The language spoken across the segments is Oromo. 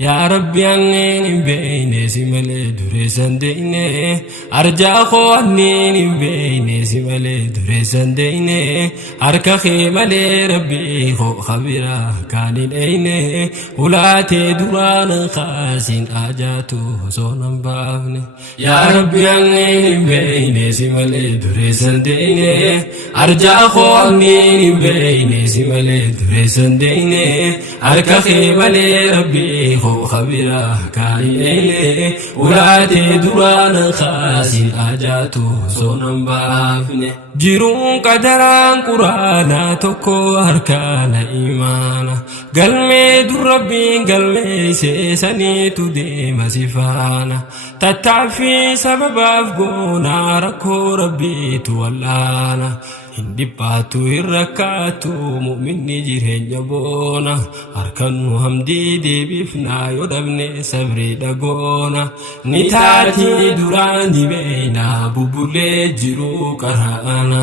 يا ربي أنين بين سمال دريسان ديني أرجع خوانين بين سمال دريسان ديني أركا خيمال ربي خو خبيرا كان الأين ولاتي دران خاسين آجاتو صونم بافني يا ربي أنين بين سمال دريسان ديني أرجع خوانين بين سمال دريسان ديني أركا خيمال ربي خبيرا كايني ولاتي دران خاسين آجاتو صونم بافني جيرون قدران قرانا توكو هركان إيمانا قلمي در ربي قلمي سيساني تديم سفانا تتعفي سبب أفقونا ركو ربي تولانا hindi baatu irrakkaatu mu'minni jireenya boona harkannu hamdii deebifnaa yoo dhabne sabrii dhagoona ni taati duraan dibeeyna bubbulee jiru qaraana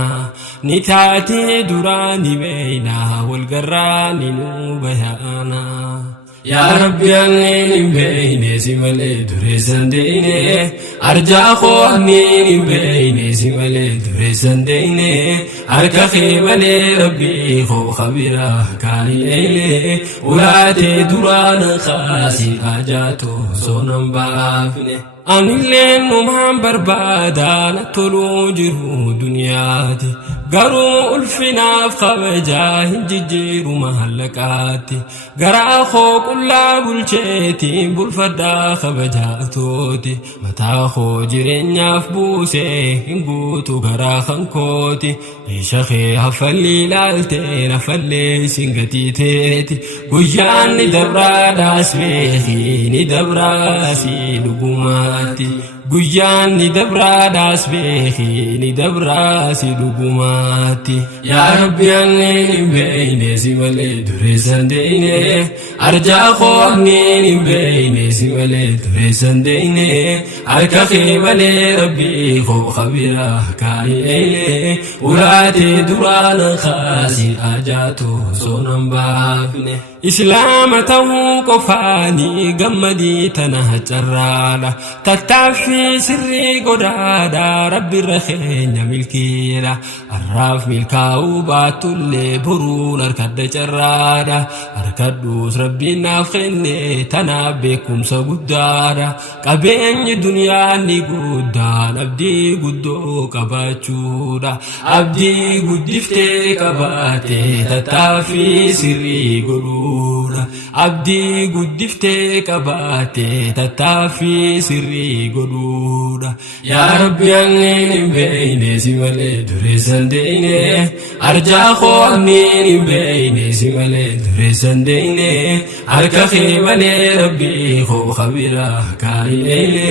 ni taati duraan dibeeyna walgarraa ni nu bayaana يا ربي أنين بين سمال دريسان ديني أرجع خوانين بين سمال دريسان ديني أركا خيمال ربي خو خبيرا كاني إلي ولاتي دران خاسين آجاتو صونم بافني أنيلين نمان بربادا نتلو جرو دنياتي قرو الفناف خبجاه ججير مهلكاتي قرا خو كلا بلشيتي بلفدا خبجاتوتي متى خو جرين يفبوسي انقوتو قرا خنكوتي إيشاخي هفلي لالتي نفلي سنغتي تيتي قجان ندبرا داس بيخي ندبرا سيدقما guyyan ni dabra das behi ni dabra si dugumati ya rabbi anni beine simale duresan deine arja khoni beine simale duresan deine arka khimale rabbi kho khabira kai ele ulati duran khasi ajatu sonam bafne إسلامته قفاني قمدي تنهجرانا تتعفي سري قدادا ربي الرخين ملكينا الراف ملكاو باتولي برون أركد جرانا أركدوس ربي نافخيني تنابيكم سقدانا قبين دنيا ني قدان أبدي قدو قباتشونا أبدي قدفتي قباتي تتعفي سري قدو abdii guddiftee qabaate tattaaffii sirrii godhuudha yaa rabbi anniin hin beeyne si malee dureessan deeyne arjaa koo anniin hin beeyne si malee dureessan deeyne harka kee malee rabbii koo kabira kaayineyne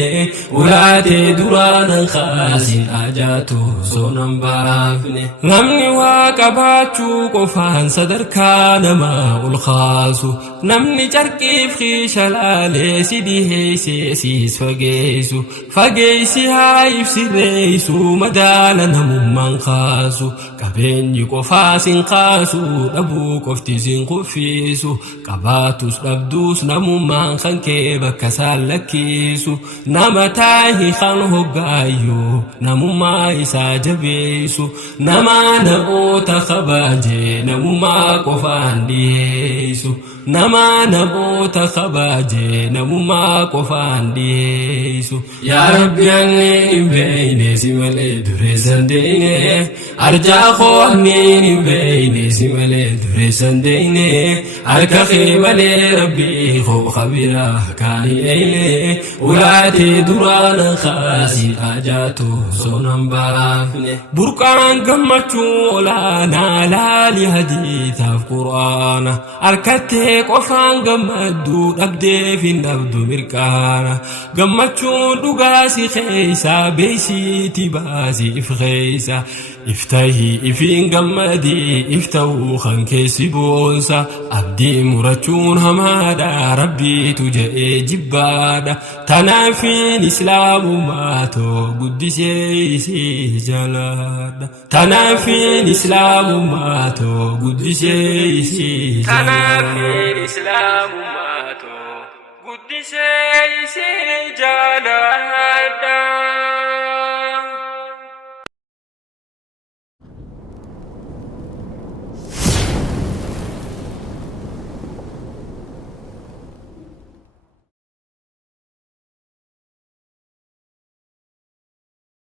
ulaatee duraanan kaasin ajaatu soonan baafne namni waa qabaachuu qofaan sadarkaa namaa ol kaasu namni carqiif xiishalaale sidiheeyse siis fageeysi haa ibsireeysu madaala namummaan kaasu qabeenyi qofaas hin kaasu dhabuu qoftis hin kuffiisu qabaatus dhabduus namummaan kan kee bakka isaan lakkiisu nama taahi kan hoggaayyoo namummaa isaa jabeeysu nama namoota kabaajee namummaa qofaan dhiyeeysu nama namoota kabaajee namummaa qofaan dhiyeeysu yaa rabbi anniin hin beeyne si malee dureessan deeyne arjaa koo anniin hin beeyne si malee dureessan deeyne harka kee malee rabbii koo kabira kaayineyne ulaatee duraanan kaasin ajaatu soonan baafne burqaan gammachuu olaanaa laali hadiitaaf qur'aana harkattee qofaan gammaddu dhabdeef hin dhabdu mirqaana gammachuun dhugaasi keeysa beeysiiti baasi if keeysa iftahii ifiin gammadii iftahuu kan keessi boonsa abdii murachuun hamaadha rabbiitu jedhee jibbaadha tanaafiin islaamummaatoo guddisee isii jalaadha tanaafiin islaamummaatoo guddisee isii jalaadha إسي جالا